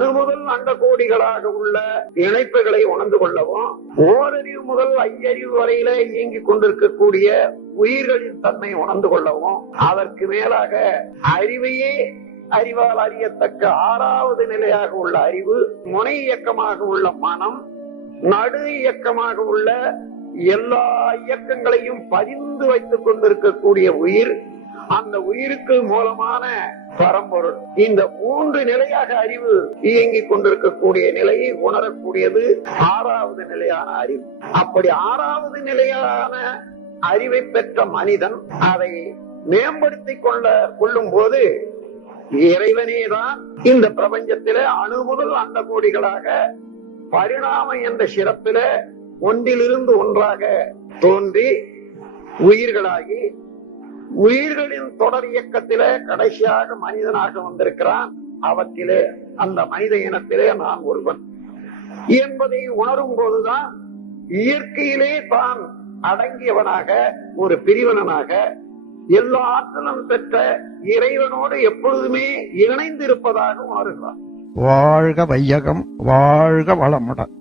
அணுமுதல் அண்ட கோடிகளாக உள்ள இணைப்புகளை உணர்ந்து கொள்ளவும் ஓரறிவு முதல் ஐயறிவு வரையில இயங்கிக் கொண்டிருக்கக்கூடிய உயிர்களின் தன்மை உணர்ந்து கொள்ளவும் அதற்கு மேலாக அறிவையே அறிவால் அறியத்தக்க ஆறாவது நிலையாக உள்ள அறிவு முனை இயக்கமாக உள்ள மனம் நடு இயக்கமாக உள்ள எல்லா இயக்கங்களையும் பதிந்து வைத்துக் கொண்டிருக்கக்கூடிய உயிர் அந்த உயிருக்கு மூலமான பரம்பொருள். இந்த மூன்று நிலையாக அறிவு இயங்கிக் கொண்டிருக்கக்கூடிய நிலையை உணரக்கூடியது ஆறாவது நிலையான அறிவு. அப்படி ஆறாவது நிலையான அறிவை பெற்ற மனிதன் அதை மேம்படுத்திக் கொள்ள கொள்ளும் போது இறைவனே தான் இந்த பிரபஞ்சத்தில அணு முதல் கோடிகளாக பரிணாமம் என்ற சிறப்பில ஒன்றிலிருந்து ஒன்றாக தோன்றி உயிர்களாகி உயிர்களின் தொடர் இயக்கத்திலே கடைசியாக மனிதனாக வந்திருக்கிறான். அவற்றிலே அந்த மனித இனத்திலே நான் ஒருவன். என்பதை உணரும் போதுதான் இயற்கையிலே தான் அடங்கியவனாக ஒரு பிரிவனனாக எல்லா ஆற்றலும் பெற்ற இறைவனோடு எப்பொழுதுமே இணைந்திருப்பதாக உணர்கிறான். வாழ்க வையகம் வாழ்க வளமுடன்.